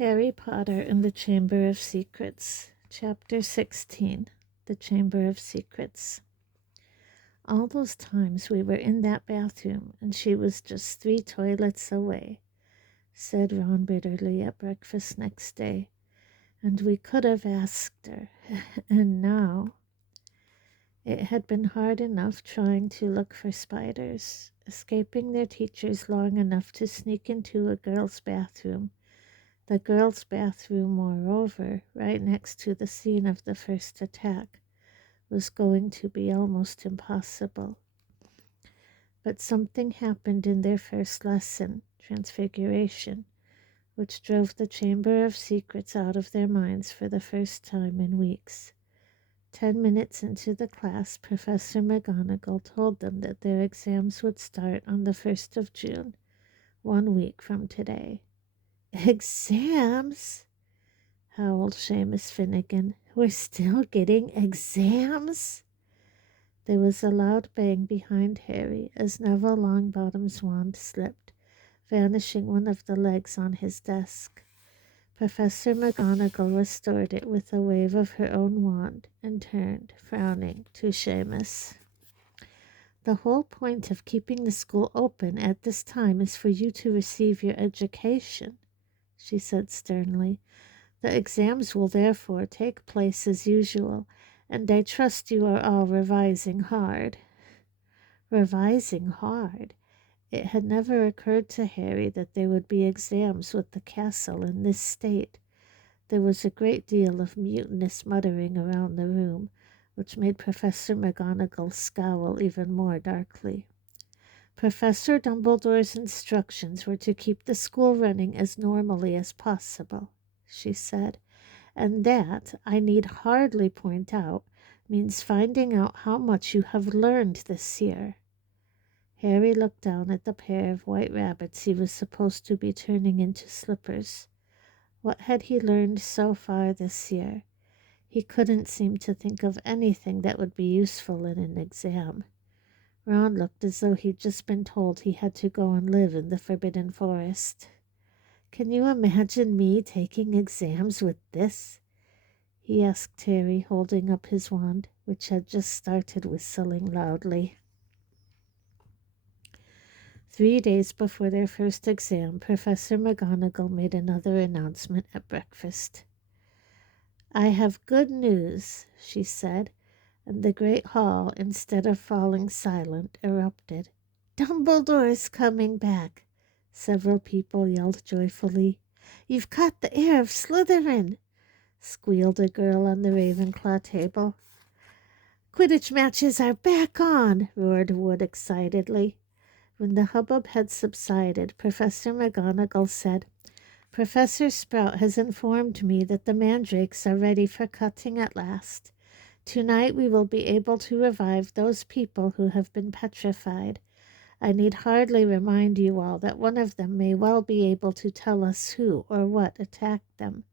Harry Potter and the Chamber of Secrets, Chapter 16, The Chamber of Secrets. All those times we were in that bathroom and she was just 3 toilets away, said Ron bitterly at breakfast next day. And we could have asked her. And now it had been hard enough trying to look for spiders, escaping their teachers long enough to sneak into a girl's bathroom. The girls' bathroom, moreover, right next to the scene of the first attack, was going to be almost impossible. But something happened in their first lesson, Transfiguration, which drove the Chamber of Secrets out of their minds for the first time in weeks. 10 minutes into the class, Professor McGonagall told them that their exams would start on the 1st of June, 1 week from today. Exams? Howled Seamus Finnegan. We're still getting exams? There was a loud bang behind Harry as Neville Longbottom's wand slipped, vanishing one of the legs on his desk. Professor McGonagall restored it with a wave of her own wand and turned, frowning, to Seamus. The whole point of keeping the school open at this time is for you to receive your education, she said sternly. The exams will therefore take place as usual, and I trust you are all revising hard. Revising hard? It had never occurred to Harry that there would be exams with the castle in this state. There was a great deal of mutinous muttering around the room, which made Professor McGonagall scowl even more darkly. Professor Dumbledore's instructions were to keep the school running as normally as possible, she said, and that, I need hardly point out, means finding out how much you have learned this year. Harry looked down at the pair of white rabbits he was supposed to be turning into slippers. What had he learned so far this year? He couldn't seem to think of anything that would be useful in an exam. Ron looked as though he'd just been told he had to go and live in the Forbidden Forest. Can you imagine me taking exams with this? He asked Harry, holding up his wand, which had just started whistling loudly. 3 days before their first exam, Professor McGonagall made another announcement at breakfast. I have good news, she said, and the great hall, instead of falling silent, erupted. Dumbledore's coming back, several people yelled joyfully. You've caught the heir of Slytherin, squealed a girl on the Ravenclaw table. Quidditch matches are back on, roared Wood excitedly. When the hubbub had subsided, Professor McGonagall said, Professor Sprout has informed me that the mandrakes are ready for cutting at last. Tonight we will be able to revive those people who have been petrified. I need hardly remind you all that one of them may well be able to tell us who or what attacked them.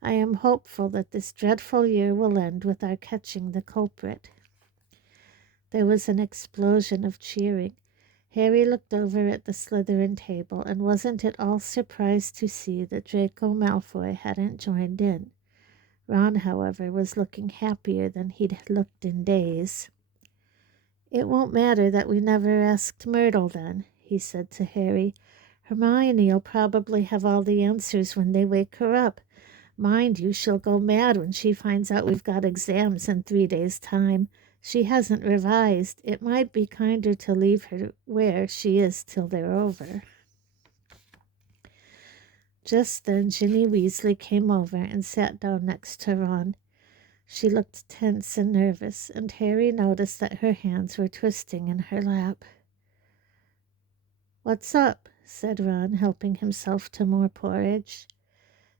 I am hopeful that this dreadful year will end with our catching the culprit. There was an explosion of cheering. Harry looked over at the Slytherin table and wasn't at all surprised to see that Draco Malfoy hadn't joined in. Ron, however, was looking happier than he'd looked in days. It won't matter that we never asked Myrtle then, he said to Harry. Hermione'll probably have all the answers when they wake her up. Mind you, she'll go mad when she finds out we've got exams in 3 days' time. She hasn't revised. It might be kinder to leave her where she is till they're over. Just then Ginny Weasley came over and sat down next to Ron. She looked tense and nervous, and Harry noticed that her hands were twisting in her lap. What's up? Said Ron, helping himself to more porridge.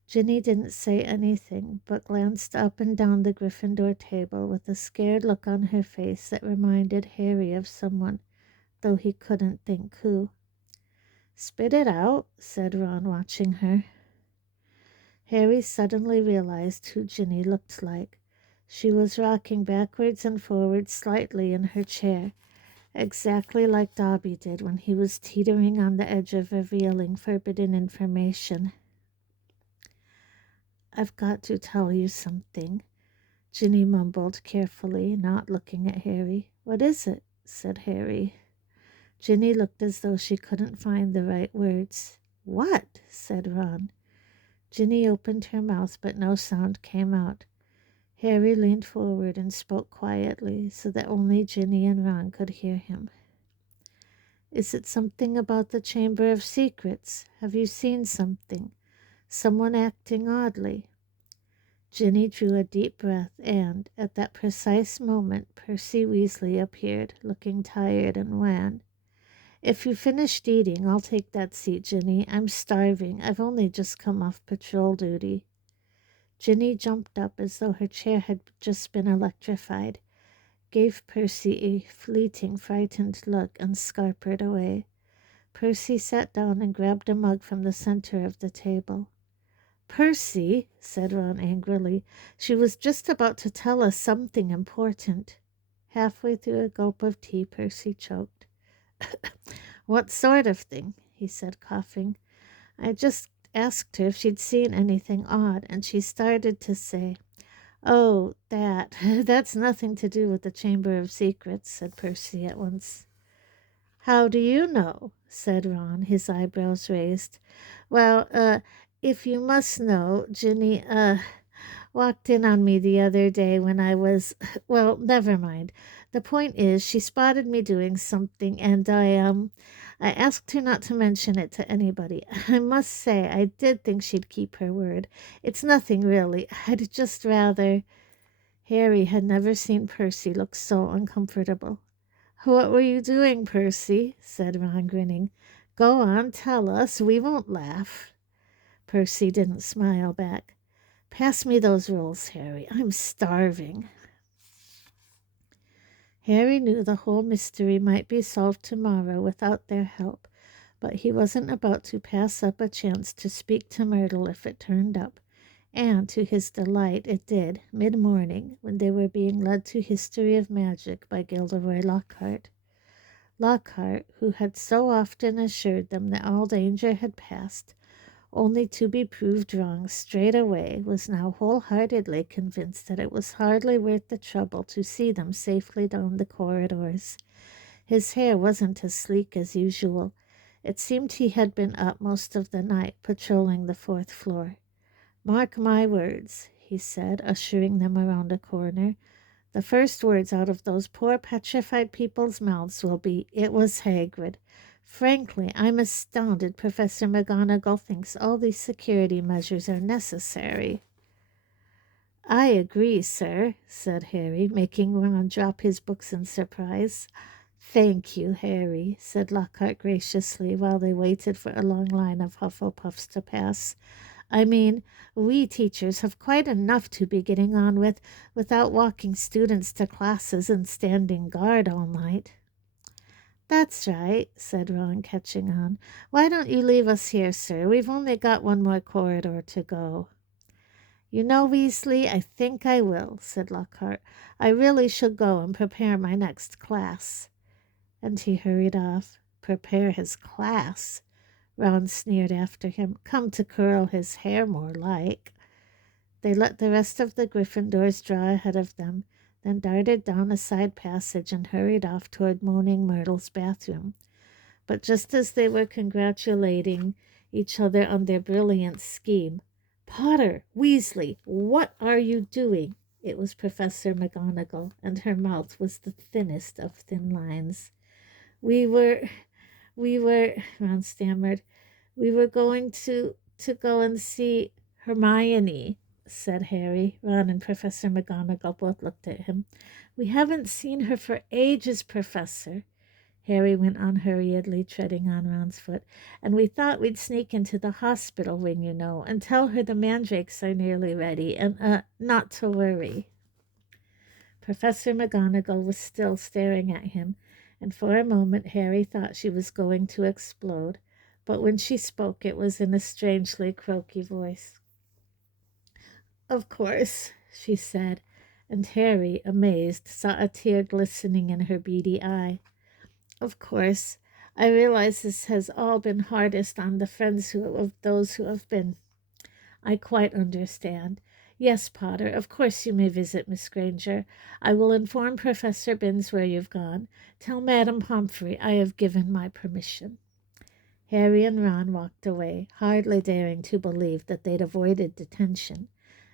Ginny didn't say anything, but glanced up and down the Gryffindor table with a scared look on her face that reminded Harry of someone, though he couldn't think who. Spit it out, said Ron, watching her. Harry suddenly realized who Ginny looked like. She was rocking backwards and forwards slightly in her chair, exactly like Dobby did when he was teetering on the edge of revealing forbidden information. I've got to tell you something, Ginny mumbled carefully, not looking at Harry. What is it? Said Harry. Ginny looked as though she couldn't find the right words. What? Said Ron. Ginny opened her mouth, but no sound came out. Harry leaned forward and spoke quietly so that only Ginny and Ron could hear him. Is it something about the Chamber of Secrets? Have you seen something? Someone acting oddly? Ginny drew a deep breath, and at that precise moment Percy Weasley appeared, looking tired and wan. If you finished eating, I'll take that seat, Ginny. I'm starving. I've only just come off patrol duty. Ginny jumped up as though her chair had just been electrified, gave Percy a fleeting, frightened look, and scarpered away. Percy sat down and grabbed a mug from the center of the table. Percy, said Ron angrily, she was just about to tell us something important. Halfway through a gulp of tea, Percy choked. What sort of thing? He said, coughing. I just asked her if she'd seen anything odd, and she started to say, "Oh, that. That's nothing to do with the Chamber of Secrets," said Percy at once. How do you know? Said Ron, his eyebrows raised. Well, if you must know, Ginny, walked in on me the other day when I was, well, never mind. The point is, she spotted me doing something, and I asked her not to mention it to anybody. I must say, I did think she'd keep her word. It's nothing really. I'd just rather. Harry had never seen Percy look so uncomfortable. What were you doing, Percy? Said Ron, grinning. Go on, tell us. We won't laugh. Percy didn't smile back. Pass me those rolls, Harry. I'm starving. Harry knew the whole mystery might be solved tomorrow without their help, but he wasn't about to pass up a chance to speak to Myrtle if it turned up. And to his delight it did, mid-morning, when they were being led to History of Magic by Gilderoy Lockhart. Lockhart, who had so often assured them that all danger had passed, only to be proved wrong straight away, was now wholeheartedly convinced that it was hardly worth the trouble to see them safely down the corridors. His hair wasn't as sleek as usual. It seemed he had been up most of the night patrolling the 4th floor. Mark my words, he said, ushering them around a corner. The first words out of those poor petrified people's mouths will be, "It was Hagrid." Frankly, I'm astounded Professor McGonagall thinks all these security measures are necessary. I agree, sir, said Harry, making Ron drop his books in surprise. Thank you, Harry, said Lockhart graciously while they waited for a long line of Hufflepuffs to pass. I mean, we teachers have quite enough to be getting on with without walking students to classes and standing guard all night. That's right, said Ron, catching on. Why don't you leave us here, sir? We've only got one more corridor to go. You know, Weasley, I think I will, said Lockhart. I really should go and prepare my next class. And he hurried off. Prepare his class? Ron sneered after him. Come to curl his hair, more like. They let the rest of the Gryffindors draw ahead of them, then darted down a side passage and hurried off toward Moaning Myrtle's bathroom. But just as they were congratulating each other on their brilliant scheme, Potter, Weasley, what are you doing? It was Professor McGonagall, and her mouth was the thinnest of thin lines. We were, Ron stammered. We were going to go and see Hermione, said Harry. Ron and Professor McGonagall both looked at him. We haven't seen her for ages, Professor, Harry went on hurriedly, treading on Ron's foot, and we thought we'd sneak into the hospital wing, you know, and tell her the mandrakes are nearly ready, and, not to worry. Professor McGonagall was still staring at him, and for a moment Harry thought she was going to explode, but when she spoke it was in a strangely croaky voice. Of course, she said, and Harry, amazed, saw a tear glistening in her beady eye. Of course, I realize this has all been hardest on the friends of those who have been I quite understand. Yes, Potter, of course you may visit Miss Granger. I will inform Professor Binns where you've gone. Tell Madame Pomfrey I have given my permission." Harry and Ron walked away, hardly daring to believe that they'd avoided detention.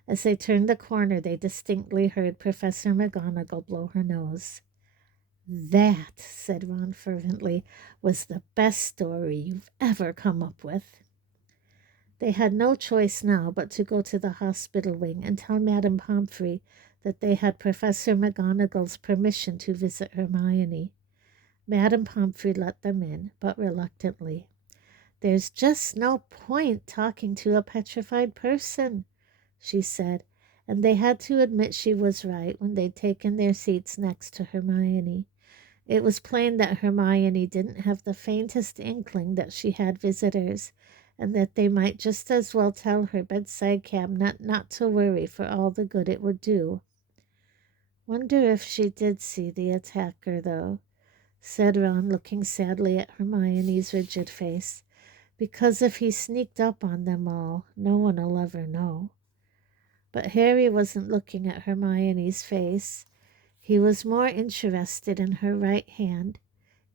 As they turned the corner, they distinctly heard Professor McGonagall blow her nose. "That," said Ron fervently, "was the best story you've ever come up with." They had no choice now but to go to the hospital wing and tell Madame Pomfrey that they had Professor McGonagall's permission to visit Hermione. Madame Pomfrey let them in, but reluctantly. "There's just no point talking to a petrified person," she said, and they had to admit she was right when they'd taken their seats next to Hermione. It was plain that Hermione didn't have the faintest inkling that she had visitors, and that they might just as well tell her bedside cabinet not to worry for all the good it would do. "Wonder if she did see the attacker, though," said Ron, looking sadly at Hermione's rigid face. "Because if he sneaked up on them all, no one'll ever know." But Harry wasn't looking at Hermione's face. He was more interested in her right hand.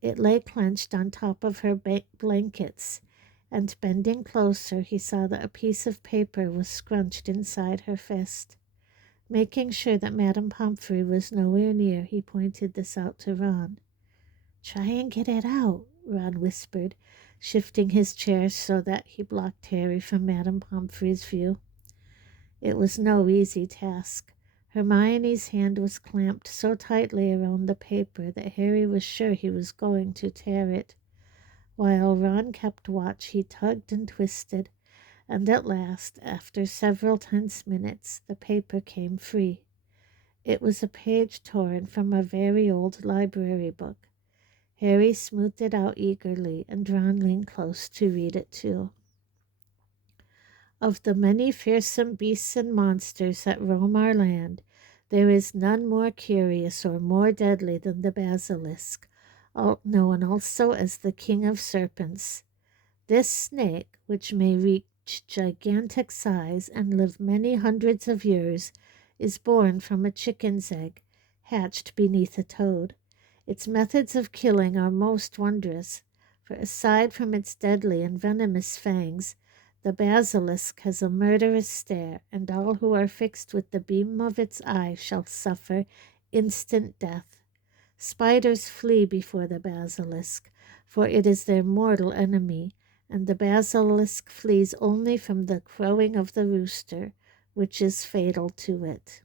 It lay clenched on top of her blankets, and bending closer, he saw that a piece of paper was scrunched inside her fist. Making sure that Madame Pomfrey was nowhere near, he pointed this out to Ron. "Try and get it out," Ron whispered, shifting his chair so that he blocked Harry from Madame Pomfrey's view. It was no easy task. Hermione's hand was clamped so tightly around the paper that Harry was sure he was going to tear it. While Ron kept watch, he tugged and twisted, and at last, after several tense minutes, the paper came free. It was a page torn from a very old library book. Harry smoothed it out eagerly, and Ron leaned close to read it too. "Of the many fearsome beasts and monsters that roam our land, there is none more curious or more deadly than the basilisk, known also as the king of serpents. This snake, which may reach gigantic size and live many hundreds of years, is born from a chicken's egg, hatched beneath a toad. Its methods of killing are most wondrous, for aside from its deadly and venomous fangs, the basilisk has a murderous stare, and all who are fixed with the beam of its eye shall suffer instant death. Spiders flee before the basilisk, for it is their mortal enemy, and the basilisk flees only from the crowing of the rooster, which is fatal to it."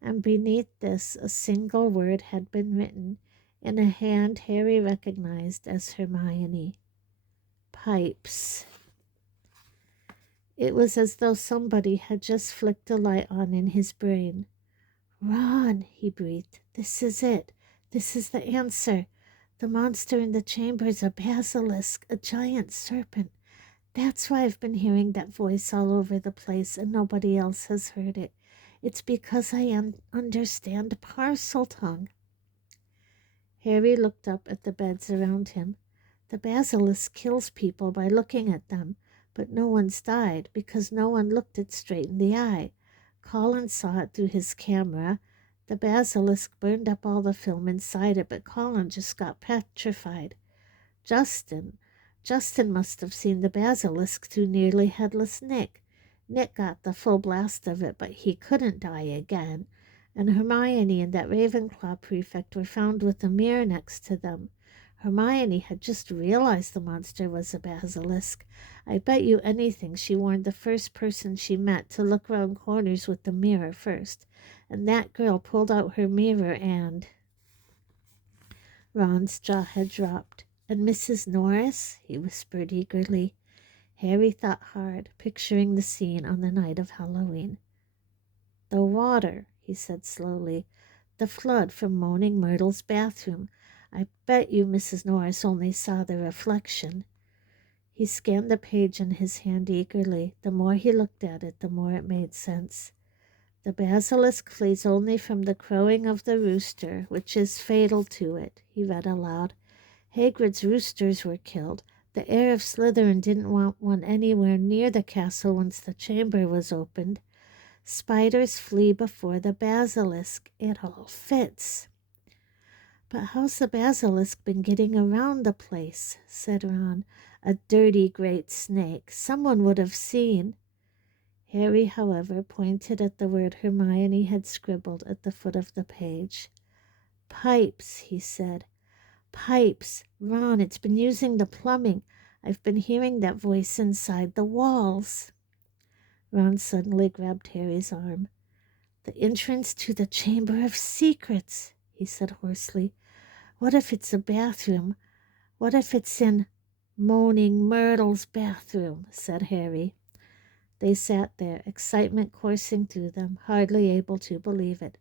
And beneath this a single word had been written, in a hand Harry recognized as Hermione. "Pipes." It was as though somebody had just flicked a light on in his brain. "Ron," he breathed, "this is it. This is the answer. The monster in the chamber is a basilisk, a giant serpent. That's why I've been hearing that voice all over the place and nobody else has heard it. It's because I understand Parseltongue." Harry looked up at the beds around him. "The basilisk kills people by looking at them, but no one's died because no one looked it straight in the eye. Colin saw it through his camera. The basilisk burned up all the film inside it, but Colin just got petrified. Justin must have seen the basilisk through Nearly Headless Nick. Nick got the full blast of it, but he couldn't die again. And Hermione and that Ravenclaw prefect were found with a mirror next to them. Hermione had just realized the monster was a basilisk. I bet you anything she warned the first person she met to look round corners with the mirror first. And that girl pulled out her mirror and—" Ron's jaw had dropped. "And Mrs. Norris?" he whispered eagerly. Harry thought hard, picturing the scene on the night of Halloween. "The water," he said slowly. "The flood from Moaning Myrtle's bathroom. I bet you Mrs. Norris only saw the reflection." He scanned the page in his hand eagerly. The more he looked at it, the more it made sense. "The basilisk flees only from the crowing of the rooster, which is fatal to it," he read aloud. "Hagrid's roosters were killed, The heir of Slytherin didn't want one anywhere near the castle once the chamber was opened. Spiders flee before the basilisk. It all fits. But how's the basilisk been getting around the place? Said Ron. A dirty great snake. Someone would have seen. Harry, however, pointed at the word Hermione had scribbled at the foot of the page. Pipes, he said. Pipes. Ron, it's been using the plumbing. I've been hearing that voice inside the walls. Ron suddenly grabbed Harry's arm. The entrance to the Chamber of Secrets, he said hoarsely. What if it's a bathroom? What if it's in Moaning Myrtle's bathroom? Said Harry. They sat there, excitement coursing through them, hardly able to believe it.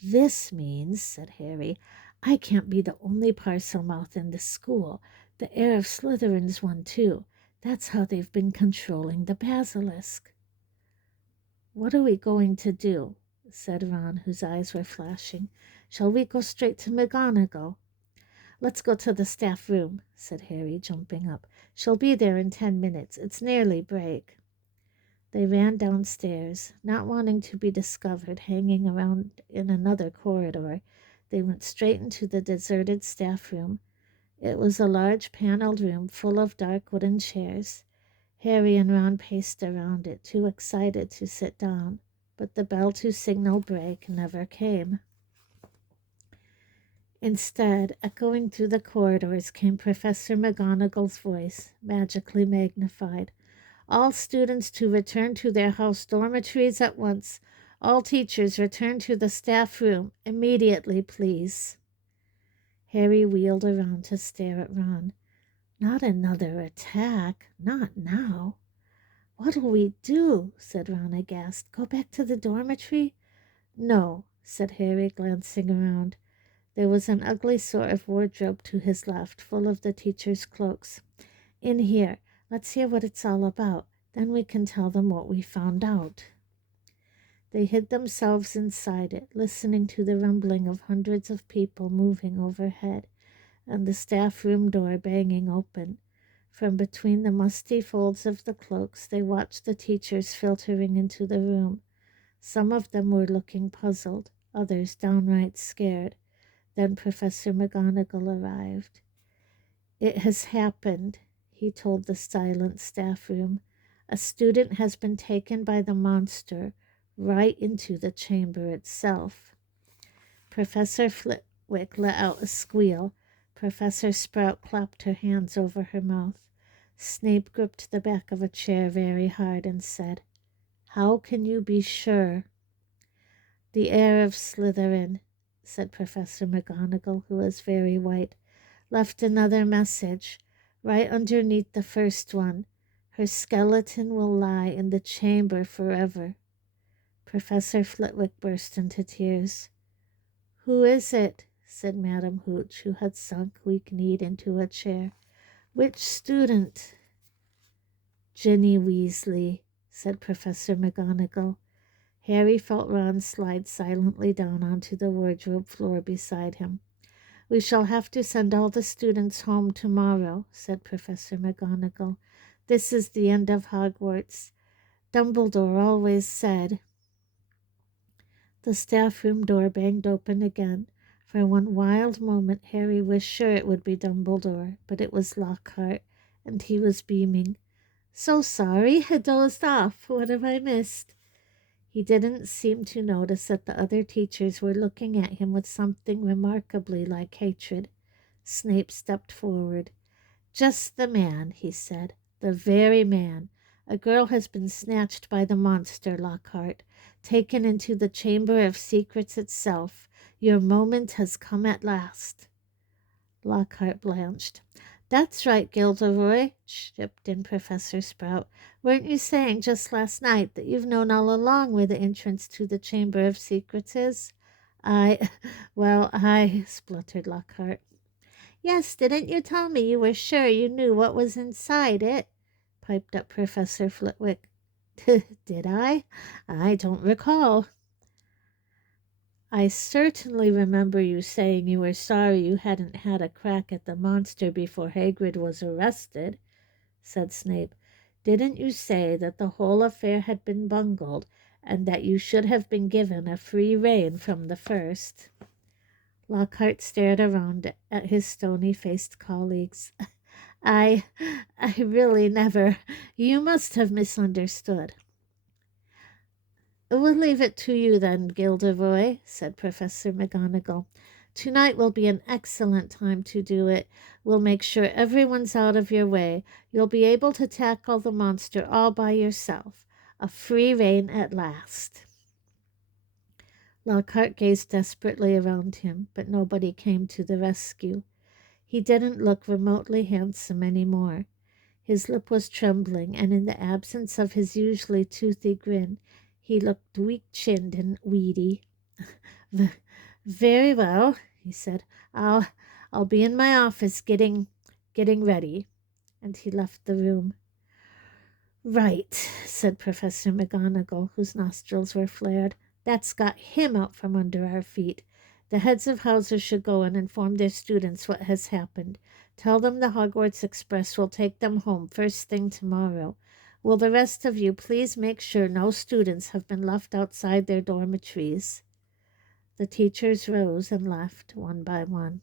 This means, said Harry, I can't be the only Parselmouth in the school. The heir of Slytherin's one too. That's how they've been controlling the basilisk. What are we going to do? Said Ron, whose eyes were flashing. Shall we go straight to McGonagall? Let's go to the staff room, said Harry, jumping up. She'll be there in 10 minutes. It's nearly break. They ran downstairs, not wanting to be discovered hanging around in another corridor. They went straight into the deserted staff room. It was a large paneled room full of dark wooden chairs. Harry and Ron paced around it, too excited to sit down, but the bell to signal break never came. Instead, echoing through the corridors came Professor McGonagall's voice, magically magnified. All students to return to their house dormitories at once. All teachers return to the staff room immediately, please. Harry wheeled around to stare at Ron. Not another attack. Not now. What'll we do? Said Ron aghast. Go back to the dormitory? No, said Harry, glancing around. There was an ugly sort of wardrobe to his left, full of the teachers' cloaks. In here. Let's hear what it's all about. Then we can tell them what we found out. They hid themselves inside it, listening to the rumbling of hundreds of people moving overhead, and the staff room door banging open. From between the musty folds of the cloaks, they watched the teachers filtering into the room. Some of them were looking puzzled, others downright scared. Then Professor McGonagall arrived. It has happened, he told the silent staff room. A student has been taken by the monster right into the chamber itself. Professor Flitwick let out a squeal. Professor Sprout clapped her hands over her mouth. Snape gripped the back of a chair very hard and said, How can you be sure? The heir of Slytherin, said Professor McGonagall, who was very white, left another message. Right underneath the first one, her skeleton will lie in the chamber forever. Professor Flitwick burst into tears. Who is it? Said Madame Hooch, who had sunk weak-kneed into a chair. Which student? Ginny Weasley, said Professor McGonagall. Harry felt Ron slide silently down onto the wardrobe floor beside him. We shall have to send all the students home tomorrow, said Professor McGonagall. This is the end of Hogwarts. Dumbledore always said. The staff room door banged open again. For one wild moment Harry was sure it would be Dumbledore, but it was Lockhart, and he was beaming. So sorry, I dozed off. What have I missed? He didn't seem to notice that the other teachers were looking at him with something remarkably like hatred. Snape stepped forward. Just the man, he said. The very man. A girl has been snatched by the monster, Lockhart, taken into the Chamber of Secrets itself. Your moment has come at last. Lockhart blanched. That's right, Gilderoy, chipped in Professor Sprout. Weren't you saying just last night that you've known all along where the entrance to the Chamber of Secrets is? I, spluttered Lockhart. Yes, didn't you tell me you were sure you knew what was inside it? Piped up Professor Flitwick. Did I? I don't recall. I certainly remember you saying you were sorry you hadn't had a crack at the monster before Hagrid was arrested, said Snape. Didn't you say that the whole affair had been bungled, and that you should have been given a free rein from the first? Lockhart stared around at his stony-faced colleagues. I really never. You must have misunderstood. We'll leave it to you then, Gilderoy, said Professor McGonagall. Tonight will be an excellent time to do it. We'll make sure everyone's out of your way. You'll be able to tackle the monster all by yourself. A free rein at last. Lockhart gazed desperately around him, but nobody came to the rescue. He didn't look remotely handsome any more. His lip was trembling, and in the absence of his usually toothy grin, he looked weak-chinned and weedy. Very well, he said. I'll be in my office getting ready. And he left the room. Right, said Professor McGonagall, whose nostrils were flared. That's got him out from under our feet. The heads of houses should go and inform their students what has happened. Tell them the Hogwarts Express will take them home first thing tomorrow. Will the rest of you please make sure no students have been left outside their dormitories? The teachers rose and left one by one.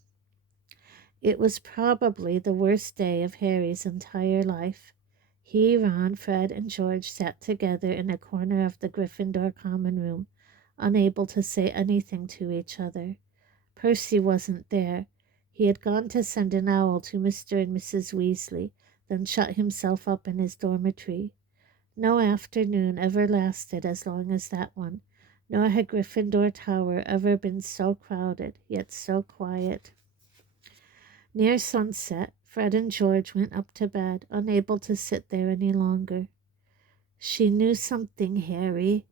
It was probably the worst day of Harry's entire life. He, Ron, Fred, and George sat together in a corner of the Gryffindor common room, unable to say anything to each other. Percy wasn't there. He had gone to send an owl to Mr. and Mrs. Weasley, then shut himself up in his dormitory. No afternoon ever lasted as long as that one, nor had Gryffindor Tower ever been so crowded, yet so quiet. Near sunset, Fred and George went up to bed, unable to sit there any longer. She knew something, Harry,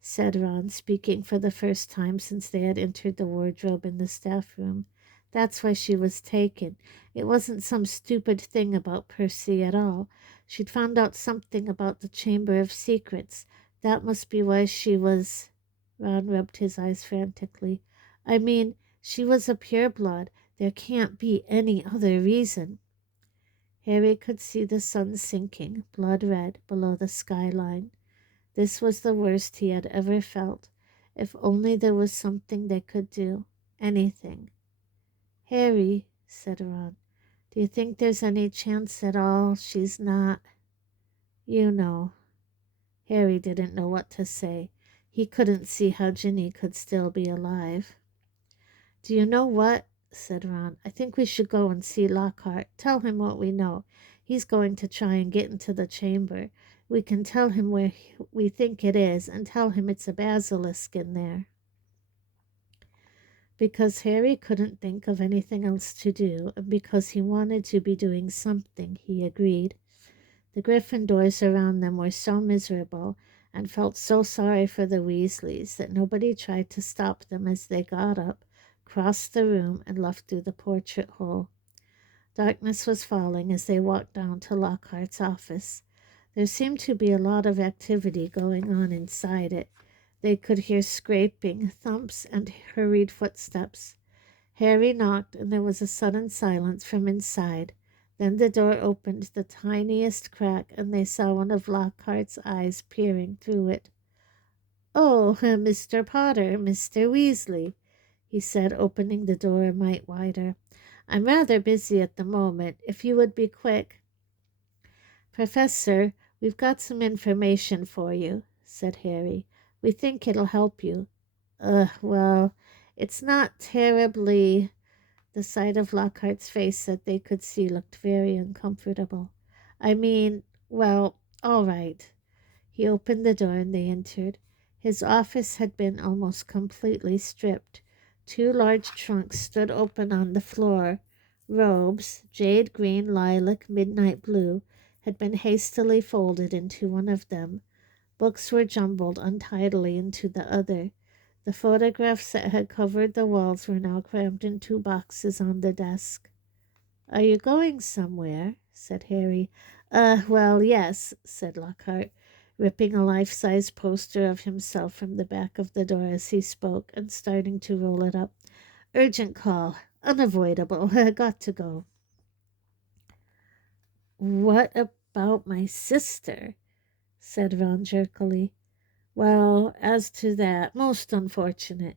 said Ron, speaking for the first time since they had entered the wardrobe in the staff room. That's why she was taken. It wasn't some stupid thing about Percy at all. She'd found out something about the Chamber of Secrets. That must be why she was... Ron rubbed his eyes frantically. I mean, she was a pureblood. There can't be any other reason. Harry could see the sun sinking, blood red, below the skyline. This was the worst he had ever felt. If only there was something they could do. Anything. Harry, said Ron, do you think there's any chance at all she's not... You know. Harry didn't know what to say. He couldn't see how Ginny could still be alive. Do you know what? Said Ron. I think we should go and see Lockhart. Tell him what we know. He's going to try and get into the chamber. We can tell him where we think it is and tell him it's a basilisk in there. Because Harry couldn't think of anything else to do, and because he wanted to be doing something, he agreed. The Gryffindors around them were so miserable and felt so sorry for the Weasleys that nobody tried to stop them as they got up, crossed the room, and left through the portrait hole. Darkness was falling as they walked down to Lockhart's office. There seemed to be a lot of activity going on inside it. They could hear scraping, thumps, and hurried footsteps. Harry knocked, and there was a sudden silence from inside. Then the door opened the tiniest crack, and they saw one of Lockhart's eyes peering through it. "Oh, Mr. Potter, Mr. Weasley," he said, opening the door a mite wider. "I'm rather busy at the moment. If you would be quick." "Professor, we've got some information for you," said Harry. "We think it'll help you." Well, it's not terribly..." The side of Lockhart's face that they could see looked very uncomfortable. "I mean, well, all right." He opened the door and they entered. His office had been almost completely stripped. 2 large trunks stood open on the floor. Robes, jade green, lilac, midnight blue, had been hastily folded into one of them. Books were jumbled untidily into the other. The photographs that had covered the walls were now crammed in 2 boxes on the desk. "Are you going somewhere?" said Harry. Well, yes," said Lockhart. ripping a life-size poster of himself from the back of the door as he spoke and starting to roll it up. Urgent call. Unavoidable. Got to go. What about my sister? Said Ron jerkily. Well, as to that, most unfortunate,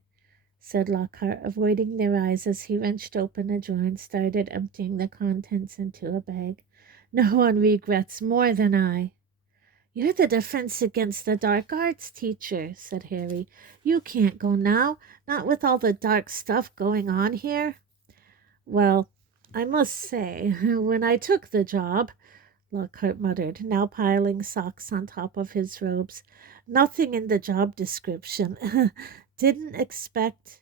said Lockhart, avoiding their eyes as he wrenched open a drawer and started emptying the contents into a bag. No one regrets more than I. You're the defense against the dark arts teacher, said Harry. You can't go now, not with all the dark stuff going on here. Well, I must say, when I took the job, Lockhart muttered, now piling socks on top of his robes, nothing in the job description. Didn't expect.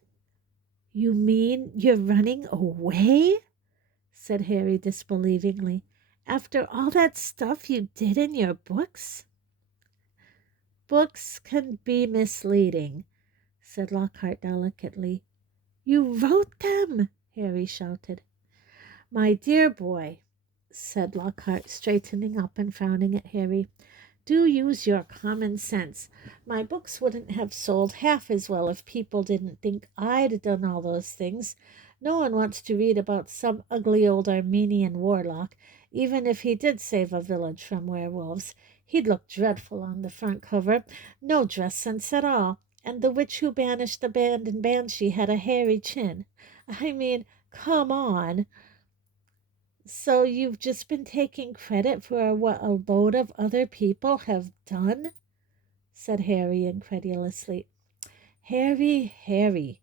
You mean you're running away? Said Harry disbelievingly. After all that stuff you did in your books? Books can be misleading, said Lockhart delicately. You wrote them, Harry shouted. My dear boy, said Lockhart, straightening up and frowning at Harry, do use your common sense. My books wouldn't have sold half as well if people didn't think I'd done all those things. No one wants to read about some ugly old Armenian warlock, even if he did save a village from werewolves. He'd look dreadful on the front cover. No dress sense at all. And the witch who banished the band and banshee had a hairy chin. I mean, come on. So you've just been taking credit for what a load of other people have done? Said Harry incredulously. Harry,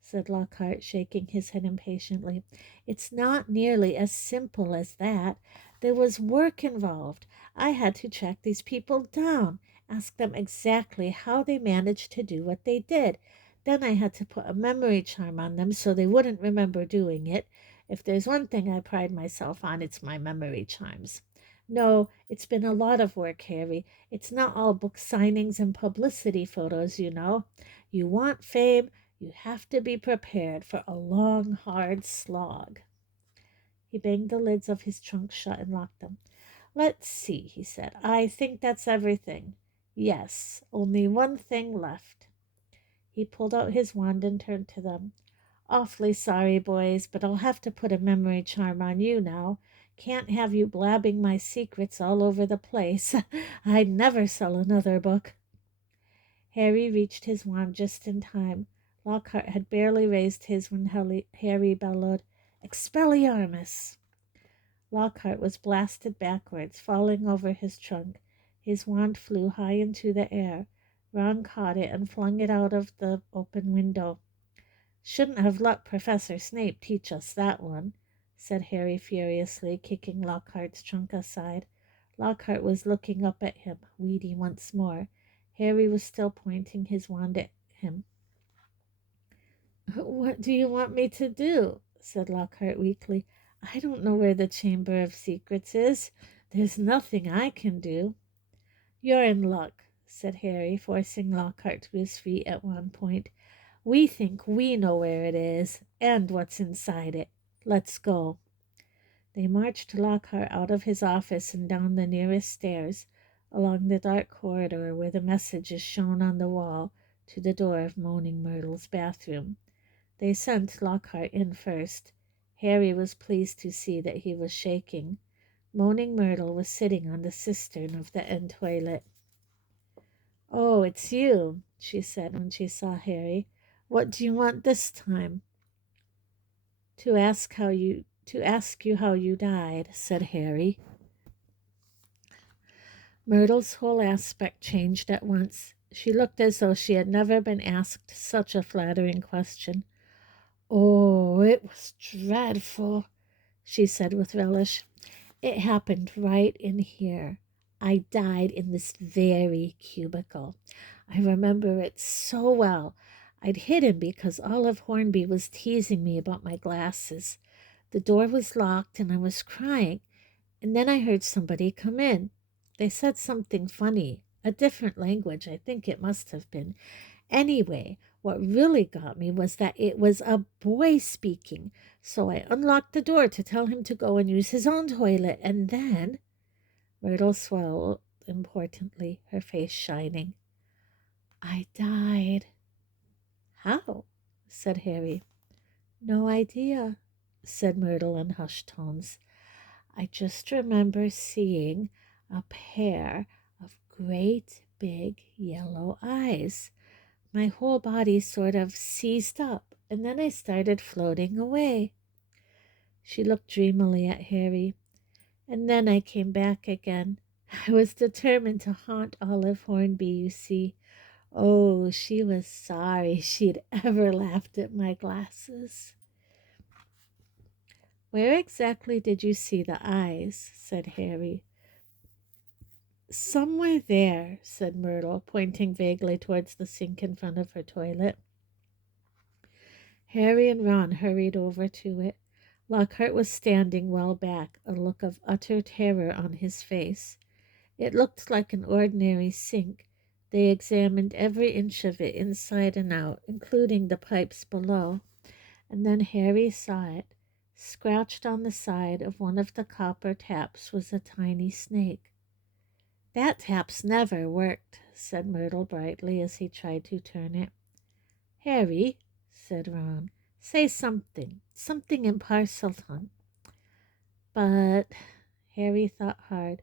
said Lockhart, shaking his head impatiently. It's not nearly as simple as that. There was work involved. I had to track these people down, ask them exactly how they managed to do what they did. Then I had to put a memory charm on them so they wouldn't remember doing it. If there's one thing I pride myself on, it's my memory charms. No, it's been a lot of work, Harry. It's not all book signings and publicity photos, you know. You want fame, you have to be prepared for a long, hard slog. He banged the lids of his trunk shut and locked them. Let's see, he said. I think that's everything. Yes, only one thing left. He pulled out his wand and turned to them. Awfully sorry, boys, but I'll have to put a memory charm on you now. Can't have you blabbing my secrets all over the place. I'd never sell another book. Harry reached his wand just in time. Lockhart had barely raised his when Harry bellowed, Expelliarmus! Lockhart was blasted backwards, falling over his trunk. His wand flew high into the air. Ron caught it and flung it out of the open window. Shouldn't have let Professor Snape teach us that one, said Harry furiously, kicking Lockhart's trunk aside. Lockhart was looking up at him, weedy once more. Harry was still pointing his wand at him. What do you want me to do? Said Lockhart weakly. I don't know where the Chamber of Secrets is. There's nothing I can do. You're in luck, said Harry, forcing Lockhart to his feet at one point. We think we know where it is and what's inside it. Let's go. They marched Lockhart out of his office and down the nearest stairs, along the dark corridor where the message is shown on the wall, to the door of Moaning Myrtle's bathroom. They sent Lockhart in first. Harry was pleased to see that he was shaking. Moaning Myrtle was sitting on the cistern of the end toilet. Oh, it's you, she said when she saw Harry. What do you want this time? To ask you how you died, said Harry. Myrtle's whole aspect changed at once. She looked as though she had never been asked such a flattering question. Oh, it was dreadful, she said with relish. It happened right in here. I died in this very cubicle. I remember it so well. I'd hidden because Olive Hornby was teasing me about my glasses. The door was locked and I was crying, and then I heard somebody come in. They said something funny, a different language, I think it must have been. Anyway, what really got me was that it was a boy speaking, so I unlocked the door to tell him to go and use his own toilet, and then... Myrtle importantly, her face shining. "I died." "How?" said Harry. "No idea," said Myrtle in hushed tones. "I just remember seeing a pair of great big yellow eyes. My whole body sort of seized up, and then I started floating away." She looked dreamily at Harry. "And then I came back again. I was determined to haunt Olive Hornby, you see. Oh, she was sorry she'd ever laughed at my glasses." "Where exactly did you see the eyes?" said Harry. "Somewhere there," said Myrtle, pointing vaguely towards the sink in front of her toilet. Harry and Ron hurried over to it. Lockhart was standing well back, a look of utter terror on his face. It looked like an ordinary sink. They examined every inch of it inside and out, including the pipes below. And then Harry saw it. Scratched on the side of one of the copper taps was a tiny snake. "That tap's never worked," said Myrtle brightly as he tried to turn it. "Harry," said Ron, "say something in Parseltongue." But Harry thought hard.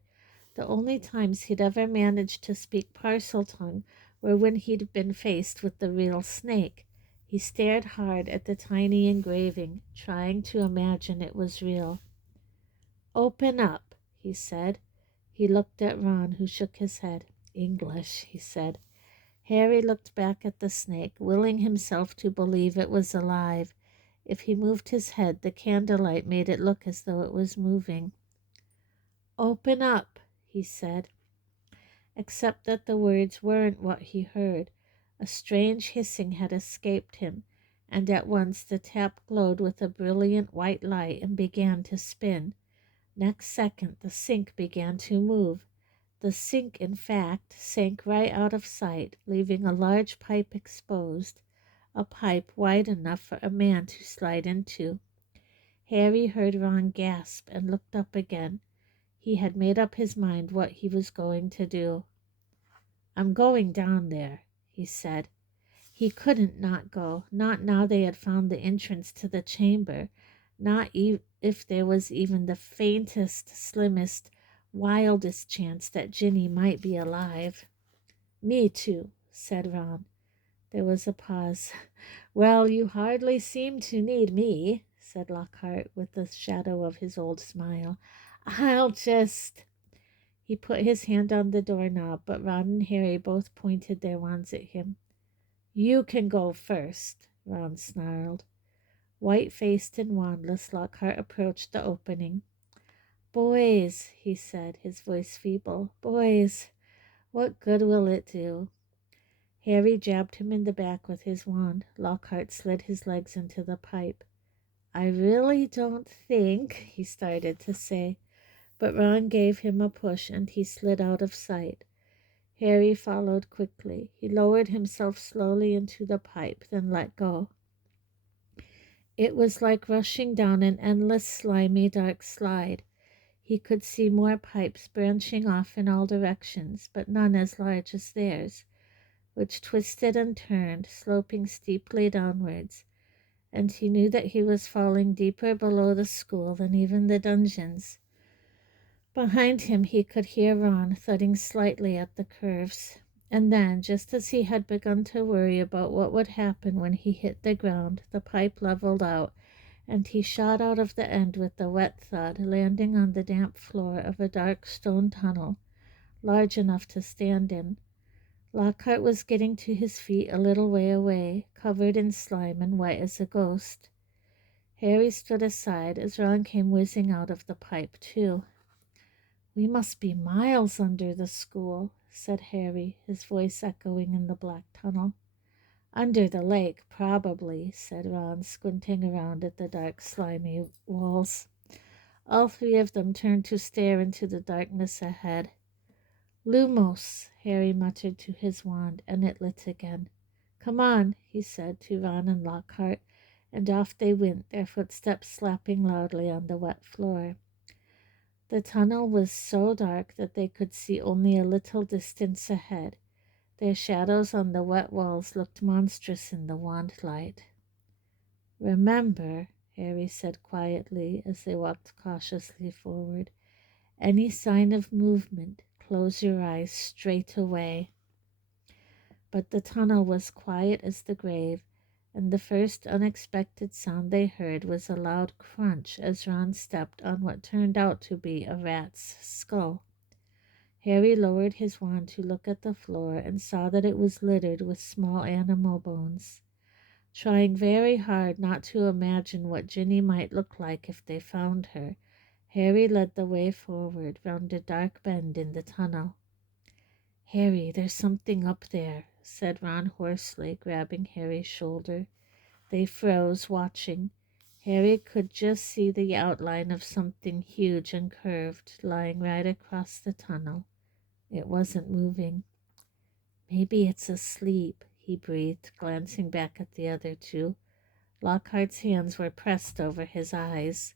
The only times he'd ever managed to speak Parseltongue were when he'd been faced with the real snake. He stared hard at the tiny engraving, trying to imagine it was real. "Open up," he said. He looked at Ron, who shook his head. "English," he said. Harry looked back at the snake, willing himself to believe it was alive. If he moved his head, the candlelight made it look as though it was moving. "Open up," he said. Except that the words weren't what he heard. A strange hissing had escaped him, and at once the tap glowed with a brilliant white light and began to spin. Next second, the sink began to move. The sink, in fact, sank right out of sight, leaving a large pipe exposed, a pipe wide enough for a man to slide into. Harry heard Ron gasp and looked up again. He had made up his mind what he was going to do. "I'm going down there," he said. He couldn't not go, not now they had found the entrance to the chamber, not if there was even the faintest, slimmest, wildest chance that Ginny might be alive. "Me too," said Ron. There was a pause. "Well, you hardly seem to need me," said Lockhart, with the shadow of his old smile. "I'll just—" He put his hand on the doorknob, but Ron and Harry both pointed their wands at him. "You can go first," Ron snarled. White-faced and wandless, Lockhart approached the opening. "Boys," he said, his voice feeble. "Boys, what good will it do?" Harry jabbed him in the back with his wand. Lockhart slid his legs into the pipe. "I really don't think—" he started to say, but Ron gave him a push and he slid out of sight. Harry followed quickly. He lowered himself slowly into the pipe, then let go. It was like rushing down an endless, slimy, dark slide. He could see more pipes branching off in all directions, but none as large as theirs, which twisted and turned, sloping steeply downwards, and he knew that he was falling deeper below the school than even the dungeons. Behind him he could hear Ron thudding slightly at the curves, and then, just as he had begun to worry about what would happen when he hit the ground, the pipe leveled out, and he shot out of the end with a wet thud, landing on the damp floor of a dark stone tunnel, large enough to stand in. Lockhart was getting to his feet a little way away, covered in slime and white as a ghost. Harry stood aside as Ron came whizzing out of the pipe, too. "We must be miles under the school," said Harry, his voice echoing in the black tunnel. "Under the lake, probably," said Ron, squinting around at the dark, slimy walls. All three of them turned to stare into the darkness ahead. "Lumos," Harry muttered to his wand, and it lit again. "Come on," he said to Ron and Lockhart, and off they went, their footsteps slapping loudly on the wet floor. The tunnel was so dark that they could see only a little distance ahead. Their shadows on the wet walls looked monstrous in the wan light. "Remember," Harry said quietly as they walked cautiously forward, "any sign of movement, close your eyes straight away." But the tunnel was quiet as the grave, and the first unexpected sound they heard was a loud crunch as Ron stepped on what turned out to be a rat's skull. Harry lowered his wand to look at the floor and saw that it was littered with small animal bones. Trying very hard not to imagine what Ginny might look like if they found her, Harry led the way forward round a dark bend in the tunnel. "Harry, there's something up there," said Ron hoarsely, grabbing Harry's shoulder. They froze, watching. Harry could just see the outline of something huge and curved lying right across the tunnel. It wasn't moving. "Maybe it's asleep," he breathed, glancing back at the other two. Lockhart's hands were pressed over his eyes.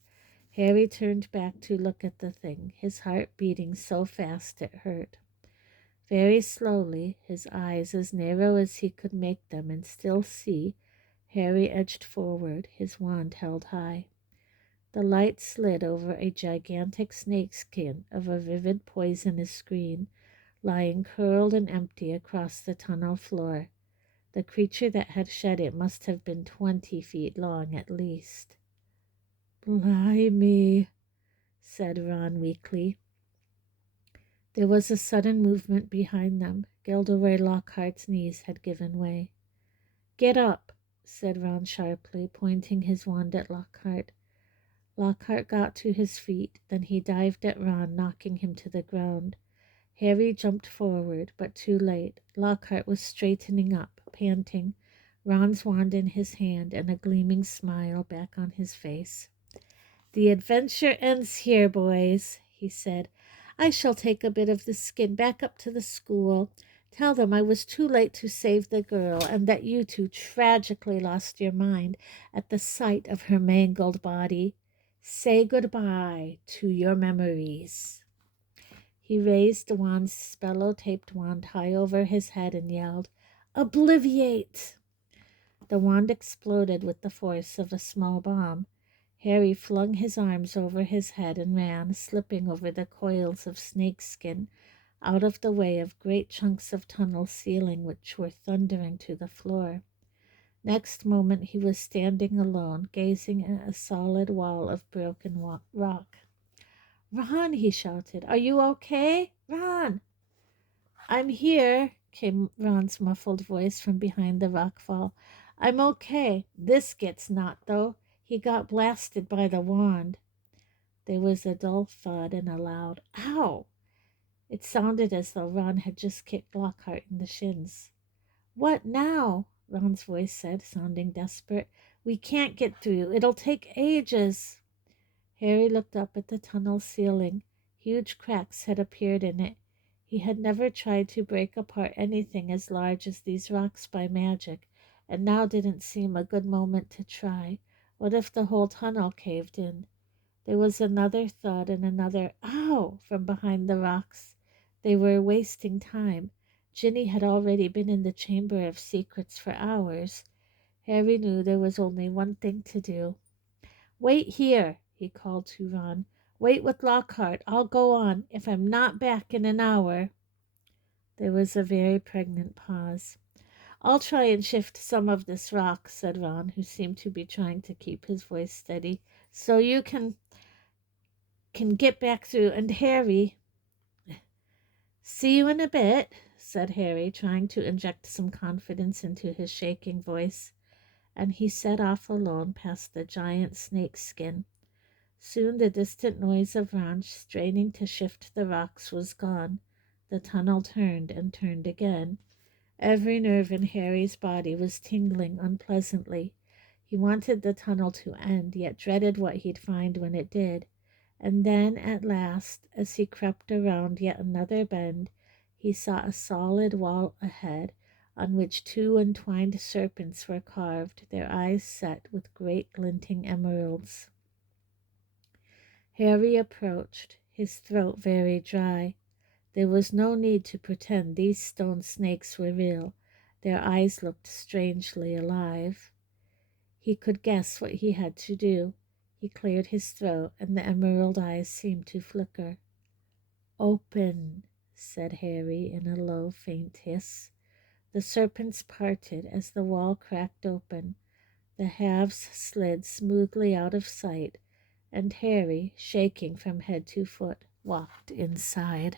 Harry turned back to look at the thing, his heart beating so fast it hurt. Very slowly, his eyes as narrow as he could make them and still see, Harry edged forward, his wand held high. The light slid over a gigantic snakeskin of a vivid poisonous green, lying curled and empty across the tunnel floor. The creature that had shed it must have been 20 feet long at least. "Blimey," said Ron weakly. There was a sudden movement behind them. Gilderoy Lockhart's knees had given way. "Get up," said Ron sharply, pointing his wand at Lockhart. Lockhart got to his feet, then he dived at Ron, knocking him to the ground. Harry jumped forward, but too late. Lockhart was straightening up, panting, Ron's wand in his hand and a gleaming smile back on his face. "The adventure ends here, boys," he said. "I shall take a bit of the skin back up to the school. Tell them I was too late to save the girl and that you two tragically lost your mind at the sight of her mangled body. Say goodbye to your memories." He raised the wand's spello-taped wand high over his head and yelled, "Obliviate!" The wand exploded with the force of a small bomb. Harry flung his arms over his head and ran, slipping over the coils of snakeskin, out of the way of great chunks of tunnel ceiling which were thundering to the floor. Next moment he was standing alone, gazing at a solid wall of broken rock. "Ron," he shouted, "are you okay? Ron!" "I'm here," came Ron's muffled voice from behind the rockfall. "I'm okay. This gets not, though. He got blasted by the wand." There was a dull thud and a loud "Ow!" It sounded as though Ron had just kicked Lockhart in the shins. "What now?" Ron's voice said, sounding desperate. "We can't get through. It'll take ages." Harry looked up at the tunnel ceiling. Huge cracks had appeared in it. He had never tried to break apart anything as large as these rocks by magic, and now didn't seem a good moment to try. What if the whole tunnel caved in? There was another thud and another "Ow!" from behind the rocks. They were wasting time. Ginny had already been in the Chamber of Secrets for hours. Harry knew there was only one thing to do. "Wait here," he called to Ron. "Wait with Lockhart. I'll go on. If I'm not back in an hour." There was a very pregnant pause. "I'll try and shift some of this rock," said Ron, who seemed to be trying to keep his voice steady, "so you can get back through. And Harry—" "See you in a bit," said Harry, trying to inject some confidence into his shaking voice. And he set off alone past the giant snake skin. Soon the distant noise of Ron straining to shift the rocks was gone. The tunnel turned and turned again. Every nerve in Harry's body was tingling unpleasantly. He wanted the tunnel to end, yet dreaded what he'd find when it did. And then, at last, as he crept around yet another bend, he saw a solid wall ahead, on which two entwined serpents were carved, their eyes set with great glinting emeralds. Harry approached. his throat very dry. There was no need to pretend these stone snakes were real. Their eyes looked strangely alive. He could guess what he had to do. He cleared his throat, and the emerald eyes seemed to flicker. "Open," said Harry in a low, faint hiss. The serpents parted as the wall cracked open. The halves slid smoothly out of sight, and Harry, shaking from head to foot, walked inside.